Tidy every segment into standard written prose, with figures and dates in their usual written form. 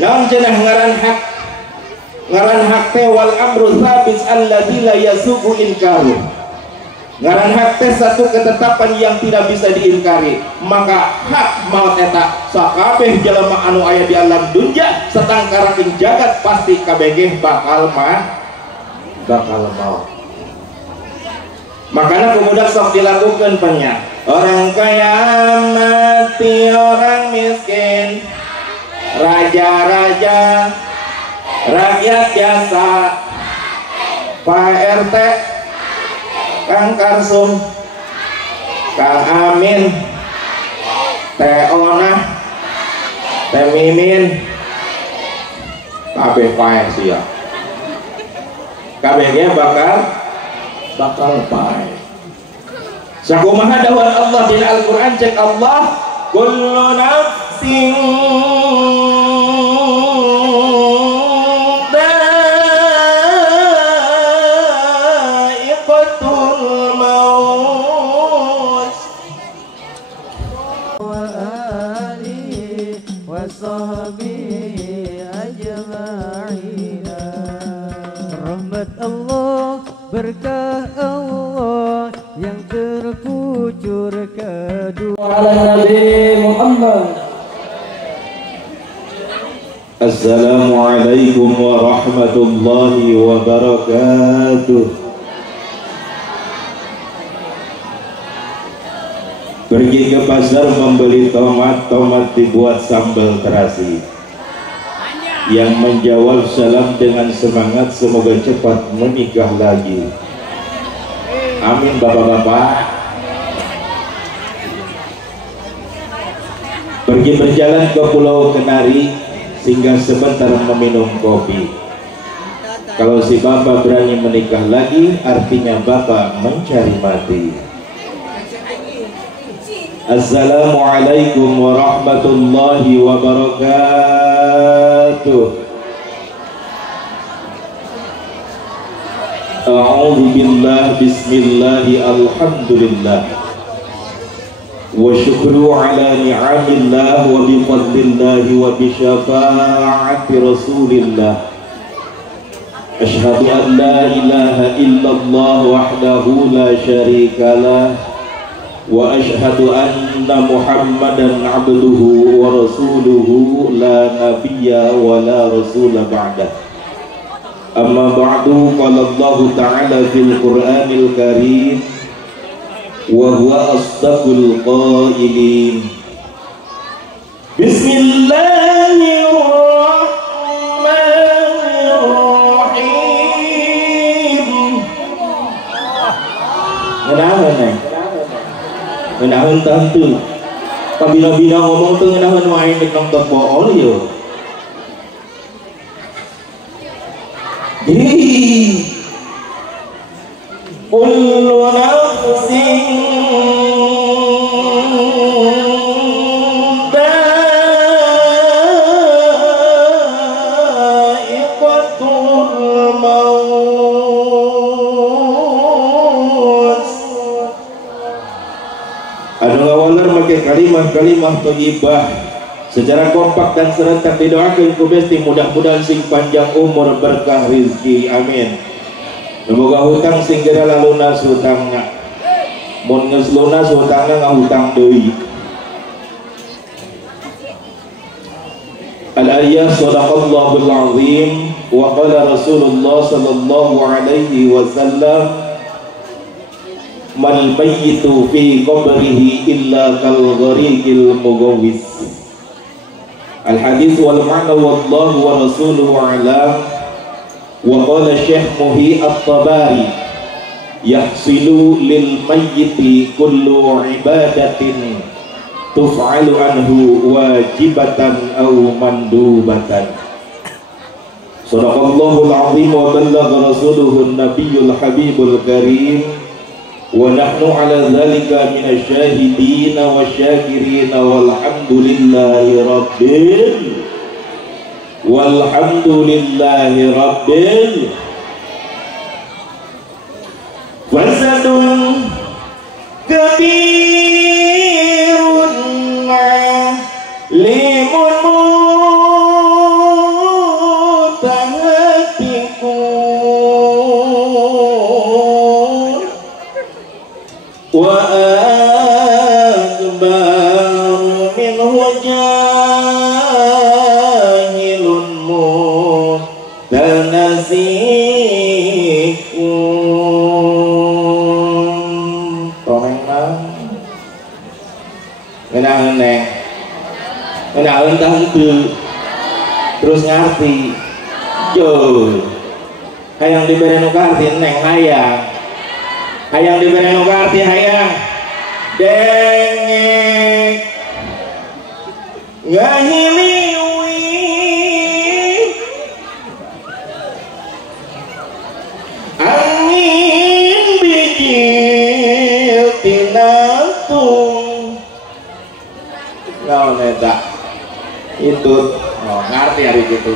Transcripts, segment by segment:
naon cenah ngaran hak teh wal amru tsabit alladzi la yasuqu inkaru. Ngaran hak teh satu ketetapan yang tidak bisa diingkari. Maka hak maut eta sakabeh jelema anu aya di alam dunya satangkaraking jagat pasti kabeh bakal maut. Makanya kemudian sok dilakukan penyak. Orang kaya mati, orang miskin, raja-raja, rakyat biasa, Pak RT, Kang Karsum, Kang Amin, Teh Ona, Teh Mimin, kabeh pae sia. Kabehnya bakal pae. Sakumaha dawuh Allah di Al-Qur'an cek Allah, kullu nafsin dha'iqatul maut wa alihi wa sahbihi ajma'in. Rahmat Allah, berkah Allah yang terkucur kedua ala Nabi Muhammad. Assalamualaikum warahmatullahi wabarakatuh. Pergi ke pasar membeli tomat dibuat sambal terasi. Yang menjawab salam dengan semangat, semoga cepat menikah lagi. Amin bapak-bapak. Pergi berjalan ke Pulau Kenari, singgah sebentar meminum kopi. Kalau si bapak berani menikah lagi, artinya bapak mencari mati. Assalamualaikum warahmatullahi wabarakatuh. A'udzu billah, bismillah, alhamdulillah, wa syukru ala ni'amillah wa bi fadlillah wa bi syafa'ati rasulillah. Asyhadu an la ilaha illallah wahdahu la syarikalah wa asyhadu anna Muhammadan abduhu wa rasuluhu la nabiyya wa la rasula ba'dah. Amma ba'du, qala Allah ta'ala fil Qur'anil Karim wa huwa asdaqul qailin. Bismillahirrahmanirrahim. Ngenahan tantu kabina-bina ngomong tuh ngenahan wae nong terbool yo. Kullu nafsin dha'iqatul maut. Anu ngawaler make kalimah-kalimah thayyibah secara kompak dan serentak didoakan ku Besti, mudah-mudahan sing panjang umur, berkah rezeki, amin. Semoga hutang sing geura lunas hutangna, mun geus lunas hutangna ngahutang deui. Al-ayah sadaqallahul azim wa qala Rasulullah sallallahu alaihi wasallam, mal mayyitu fi qabrihi illa kal ghariqil mughawwis. Al-hadis wal ma'na wallahu wa rasuluhu a'lam. Wa qala Syekh Muhi At-Tabari, yahsilu lil mayyiti kullu ibadatin tuf'alu anhu wajibatan aw mandubatan. Sadaqallahul azim wa ballagha rasuluhun nabiyyul habibul karim. Wa nahnu ala dhalika minasyahidin wa syakirin walhamdulillahi rabbil wasadun kabirun limun kekasihku. Toreng nang ngenang-ngeneng ngenang tentu terus ngerti yo hayang diberi nukarti neng hayang diberi nukarti hayang dengek ngahiliwi angin bijil tinatung nggak neta itu ngerti hari gitu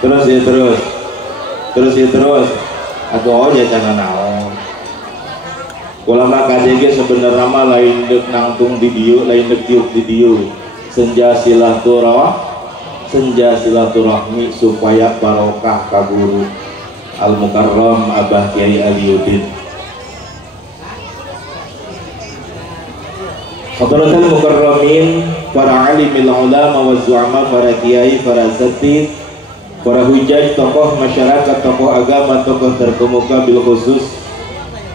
terus aku aja jangan naon ulama KDG sebenarnya mah lain dek nangtung di dieu lain dek tiup di dieu senja silaturahmi supaya barokah ka guru Al Mukarram Abah Kiai Aliuddin. Hadratul mukarramin, para alimil ulama wa zu'ama, para kiai, para asatidz, para hujaj, tokoh masyarakat, tokoh agama, tokoh terkemuka bil khusus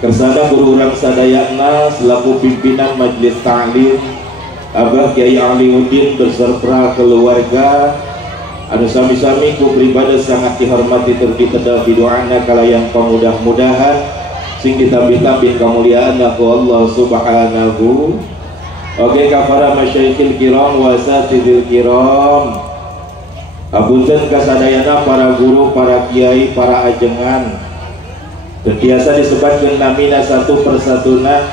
kersana guru urang sadayana selaku pimpinan majelis ta'lim Abah Kiai Aliuddin beserta keluarga anu sami-sami ku pribadi sangat dihormati tur ditedah doana kalayan pamudah-mudahan sing ditambih-tambih kemuliaan ku Allah Subhanahu. Oke kafara masyayikhil kiram wa asatidil kiram. Apunten kasadayana para guru, para kiai, para ajengan. Biasa disebutkeun namina satu persatuna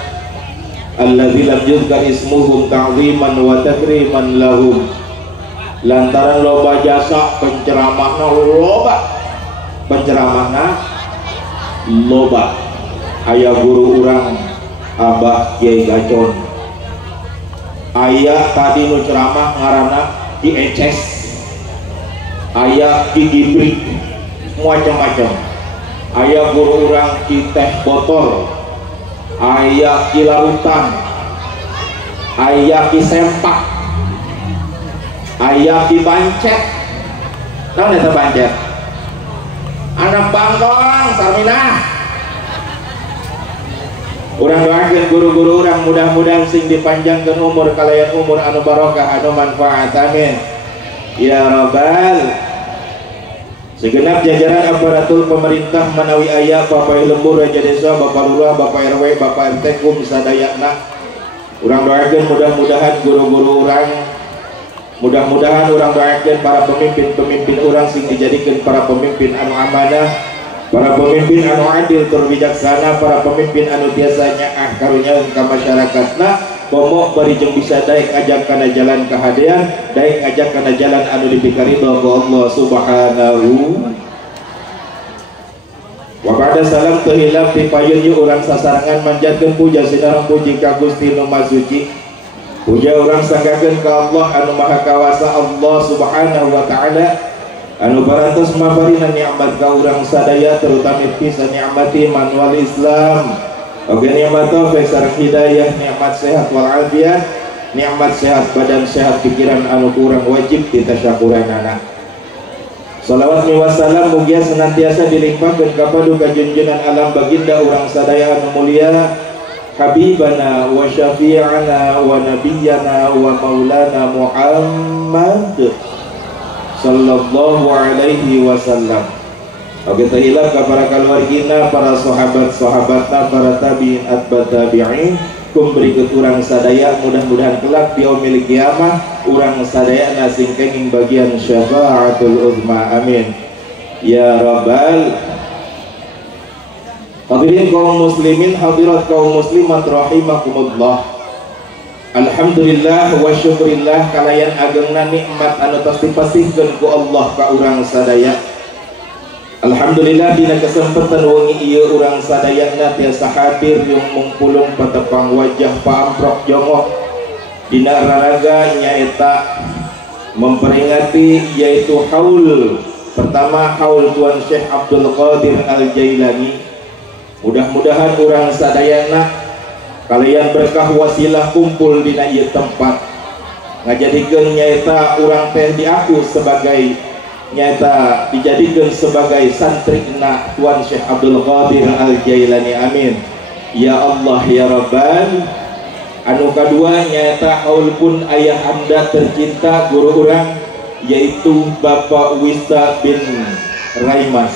allazi lam yuzkar ismuhum ta'ziman wa takriman lahum. Lantaran loba jasa penceramahna loba. Aya guru urang Abah Kiai Gacon. Aya tadi nu ceramah ngaranna Ki Eces, aya Ki Gibri, macam-macam. Aya guru urang Ki Teh Botol, aya Ki Larutan, aya Ki Sempak, aya Ki Bancet. Naon eta Bancet? Anak Bangkong Sarminah. Urang doakeun guru-guru urang mudah-mudahan sing dipanjangkeun umur kalayan umur anu barokah anu manfaat amin ya rabbal. Segenap jajaran aparatur pemerintah manawi aya Bapak Lembur Raja Desa, Bapak Lurah, Bapak RW, Bapak RT kum sadayana urang doakeun mudah-mudahan guru-guru urang, mudah-mudahan urang doakeun para pemimpin-pemimpin urang sing dijadikeun para pemimpin anu amanah, para pemimpin anu adil tur bijaksana, para pemimpin anu biasanya karunyaeun ka masyarakatna, pomok bari jeung bisa daek ajak kana jalan kahadean, daek ajak kana jalan anu dipikaridho ku Allah Subhanahu wa ta'ala. Salam teu hilap ti payun urang sasarangan manjatkeun puja sinareng puji ka Gusti Nu Maha Suci. Puja urang sanggakeun ka Allah anu Maha Kawasa, Allah Subhanahu wa ta'ala anu parantos mabarina nikmat ka urang sadaya, terutama bisa nikmati manual Islam, oge nikmat taufik sareng hidayah, nikmat sehat wal afiat, nikmat sehat badan, sehat pikiran anu kurang wajib ditasyakuranana. Salawat mi wassalam mugia senantiasa dilimpahkeun ka paduka junjungan alam baginda urang sadaya anu mulia habibana wa syafi'ana wa nabiyyana wa maulana Muhammad sallallahu alaihi wasallam. Oke terhilap ke para keluargina, para sahabat-sahabatna, para tabi'in atba tabi'in kum berikut urang sadaya mudah-mudahan kelak di yaumil kiamah urang sadaya nasing kenging bagian syafaatul uzma amin ya rabbal. Hadirin kaum muslimin, hadirat kaum muslimat rahimakumullah. Alhamdulillah wa syukurillah kalayan agengna nikmat anu tos dipasihkeun ku Allah ka urang sadaya. Alhamdulillah dina kesempatan wengi ieu urang sadayana tiasa hadir yung mungpulung patepang wajah paamprok jongok dina raraga nyaeta memperingati yaitu haul pertama, haul Tuan Syekh Abdul Qadir Al-Jailani. Mudah-mudahan urang sadayana kalian berkah wasilah kumpul di ieu tempat ngajadikeun nyaeta urang teh diaku sebagai nyata dijadikan sebagai santri na Tuan Syekh Abdul Qadir Al-Jailani. Amin ya Allah ya Rabbal. Anu kedua nyata haul pun ayah anda tercinta guru orang yaitu Bapak Wista bin Raimas.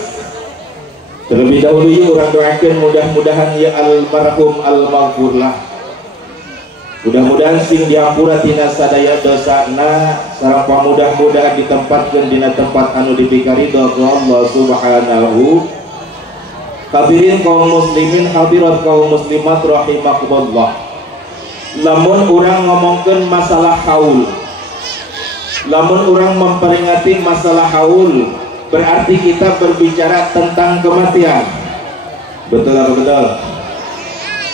Terlebih dahulu ya orang doakan mudah-mudahan ya almarhum almaghfurlah, mudah-mudahan sing diampura tina sadaya dosana sareng mudah-mudahan ditempatkeun dina tempat anu dipikaridho ku Allah Subhanahu. Hadirin kaum muslimin, hadirat kaum muslimat rahimakumullah. Lamun orang ngomongkeun masalah haul, lamun orang memperingati masalah haul, berarti kita berbicara tentang kematian. Betul atau betul?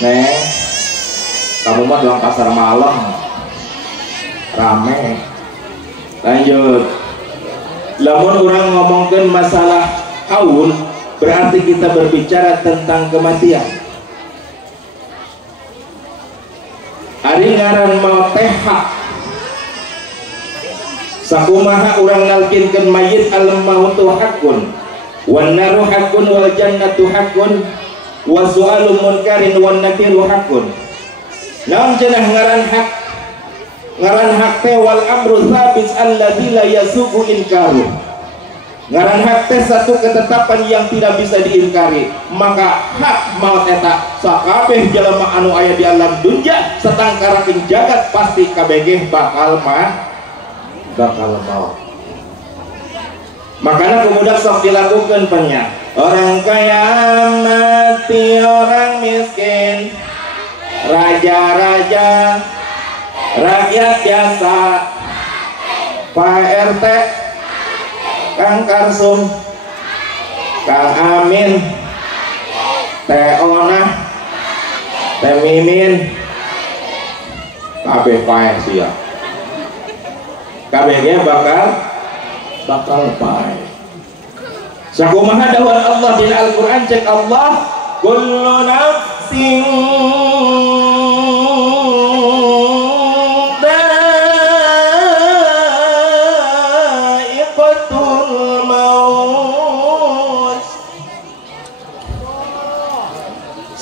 Neng, kamu mah dalam pasar malam rame. Lanjut. Lamun orang ngomongkan masalah haul, berarti kita berbicara tentang kematian. Ari ngaran mau tehak sakumaha urang nalkinkeun mayit al mautu hakun wan naru hakun wal jannatu hakun wa su'alu munkarin wan nakiru hakun. Naon cenah ngaran hak? Ngaran hak teh wal amru tsabit alladzi la yasuqu inkaru. Ngaran hak teh satu ketetapan yang tidak bisa diingkari. Maka hak maut eta sakabeh jelema anu aya di alam dunya satangkaraking jagat pasti kabeh bakal maut. Makanya kemudian sok dilakukan penya. Orang kaya mati, orang miskin, raja-raja, rakyat biasa, Pak RT, Kang Karsum, Kang Amin, Teh Ona, Teh Mimin, kabeh pae sia. Kabehnya bakal pae. Sakumaha dawuh Allah di Al-Qur'an cek Allah, kullu nafsin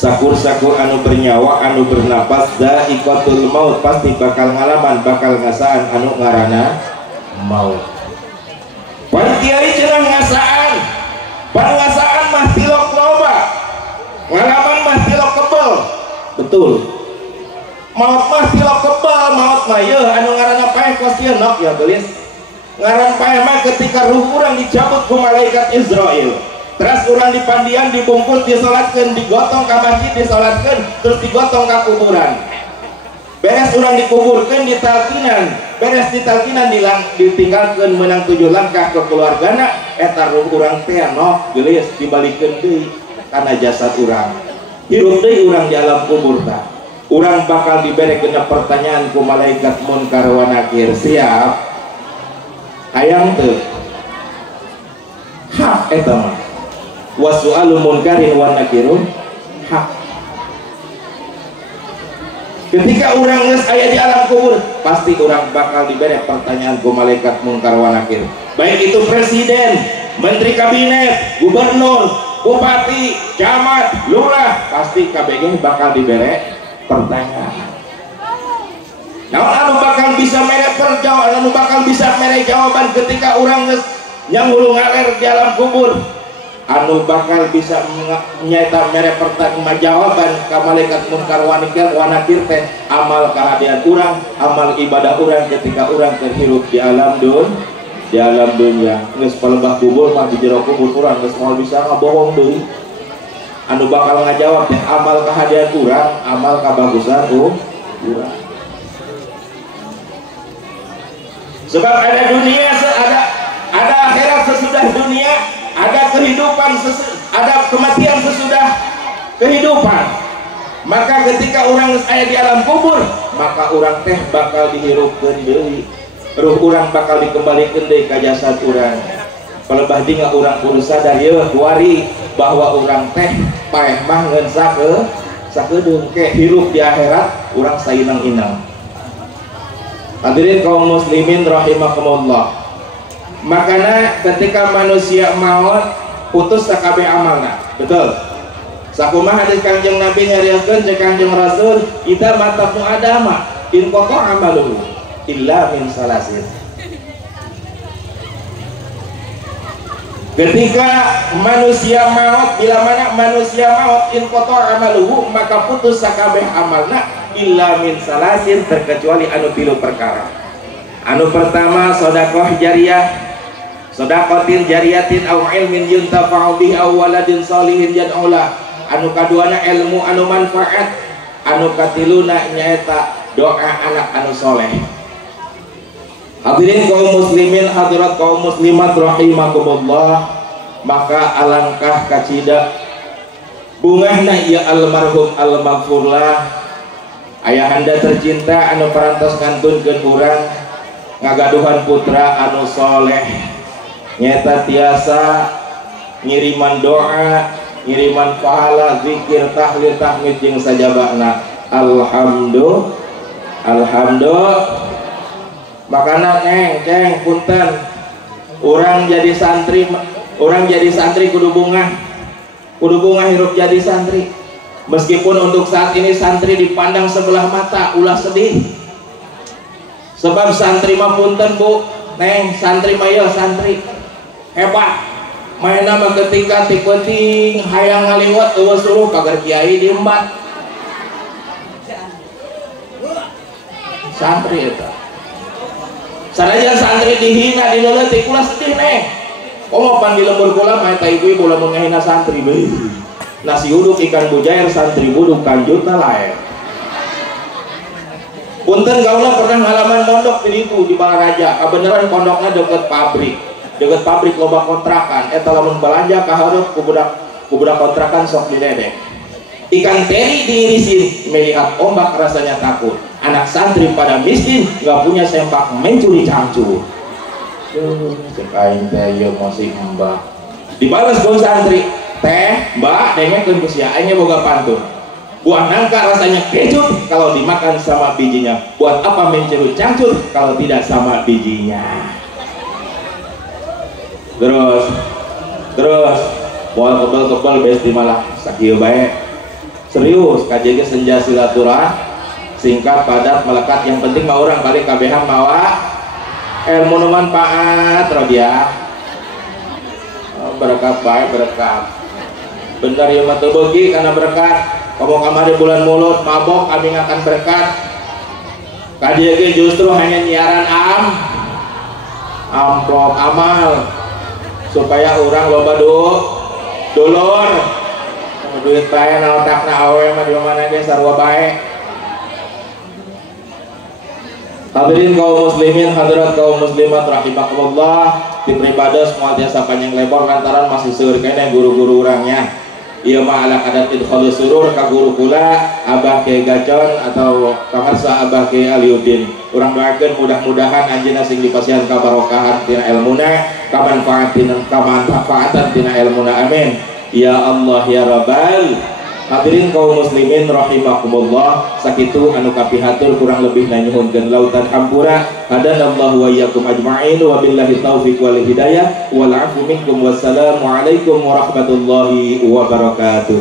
sakur-sakur anu bernyawa anu bernapas dha'iqatul maut pasti bakal ngalaman bakal ngasaan anu ngaranna maut. Pantiari cenah ngasaan, pangasaan mah tilok loba, ngalaman mah tilok kebel. Betul. Maut mah tilok kebel, maut mah yeuh anu ngaranna paeh kosieun nok ya geulis. Ngaran paeh mah ketika ruh urang dicabut ku malaikat Israil. Terus orang di pandian dibungkus disolatkan, digotong ke masjid disolatkan, terus digotong ke kuburan. Beres orang dikuburkan di talkinan, beres di talkinan ditinggalkan menang 7 langkah ke keluargana. Eta ruh orang teh nok geus dibalikkeun deui kana jasad orang. Hirup deui urang di alam kubur tah. Urang bakal dibere kena pertanyaan ku malaikat munkar wa nakir. Siap? Hayang teu? Hak eta mah. Wa su'alu munkarin wa nakirun hak. Ketika orang geus aya di alam kubur, pasti orang bakal diberi pertanyaan ku malaikat munkar wa nakir. Baik itu presiden, menteri kabinet, gubernur, bupati, camat, lurah, pasti kabeh bakal diberi pertanyaan. Nah, anu bakal bisa mere perjawab, anu bakal bisa mere jawaban ketika orang geus nyangulu ngaler di alam kubur. Anu bakal bisa nyata mere pertanyaan jawaban ka malaikat munkar wa nakir teh amal kahadian urang, amal ibadah urang ketika urang terhirup di alam dunya. Geus palebah kubur mah di jero kubur urang geus moal bisa ngabohong deui. Anu bakal ngajawab teh amal kahadian urang, amal kabagusan urang. Sebab ada dunia, ada akhirat sesudah dunia. Ada kehidupan, ada kematian sesudah kehidupan. Maka ketika orang aya di alam kubur, maka orang teh bakal dihirupkeun deui. Ruh orang bakal dikembalikan deui ka jasad orang. Palebah dinga orang kudu sadar yeuh kuari bahwa orang teh paeh mah ngeun sakedeung ke hirup di akhirat orang sainang-inang. Hadirin kaum muslimin rahimakumullah. Makanya ketika manusia maut putus sakabeh amalna. Betul. Sakumaha hadis Kanjeng Nabi nyarioskeun jeung Kanjeng Rasul, "Idza mata adama in qata amaluhu illa min salasin." Ketika manusia maut, bila mana manusia maut in qata amaluhu, maka putus sakabeh amalna illa min salasin, terkecuali anu tilu perkara. Anu pertama sedekah jariyah, sedaqatin jariyatin aw ilmin yuntafa'u bihi aw waladin shalihin yad'ulah. Anu kaduana ilmu anu manfaat, anu katiluna nyaeta doa anak anu soleh. Hadirin kaum muslimin, hadirat kaum muslimat rahimakumullah, maka alangkah kacida bungahna ya almarhum almaghfurlah ayahanda tercinta anu parantos ngantunkeun urang ngagaduhan putra anu soleh, nyata tiasa ngiriman doa, ngiriman pahala, zikir, tahlil, tahmid jeung sajabana. Alhamdulillah. Makana ceng punten orang jadi santri kudu bungah hirup jadi santri. Meskipun untuk saat ini santri dipandang sebelah mata, ulah sedih. Sebab santri mah punten Bu, neng santri mah ya santri hebat. Mainna mah ketika ti penting hayang ngaliwat eueuh suruh pagar kiai diembat. Santri eta. Sanajan santri dihina dileutik ulah sedih neng. Komo pan di lembur kula mah eta ibu-ibu lamun ngahina santri beui. Nasi uduk ikan bujair santri buduk kanjutna lain. Punten gaula pernah ngalaman pondok di ditu di Balaraja. Kabeneran pondokna deket pabrik loba kontrakan, eta lamun belanja ka hareup ku budak kontrakan sok didedek. Ikan teri diirisin, melihat ombak rasanya takut. Anak santri pada miskin, gak punya sempak mencuri cangcu. Cek aing teh ieu masih mbak. Dibalas ku santri, "Teh, Mbak, dengekeun ku sia aing boga pantun. Buah nangka rasanya kecut kalau dimakan sama bijinya. Buat apa mencuri cangcut kalau tidak sama bijinya?" Terus moal kebal besti malah sakieu bae. Serius KJG senja silaturah singkat padat melekat, yang penting mah urang balik kabehang mawa ilmu nu manfaat rodia. Berkat bae berkat. Bener ieu mah teu beuki kana berkat. Kamu kamari bulan mulut mabok kami akan berkat. KJG justru hanya nyiaran amplop amal supaya orang loba dulur duit bae na otakna awe mah di mana ge sarua bae. Hadirin kaum muslimin, hadirat kaum muslimat rahimakumullah, tim ibadah semua tiasa panjang lebar lantaran masih seueur keneh guru-guru urangnya. Ieu mah ala kadat idkhalus surur ka guru kula Abah Kiai Gacon atau kamarsa Abah Kiai Aliuddin. Urang doakeun mudah-mudahan anjeunna sing dipasihan kabarokahan tina ilmuna, kamanfaatan tina ilmuna, amin ya Allah ya Rabbal. Hadirin kaum muslimin rahimakumullah, sakitu anu kapihatur kurang lebih nanyuhunkeun lautan hampura. Hadanallahu wa iyyakum ajma'in wa billahi taufiq wal hidayah wal 'afwu minkum wassalamu alaikum warahmatullahi wabarakatuh.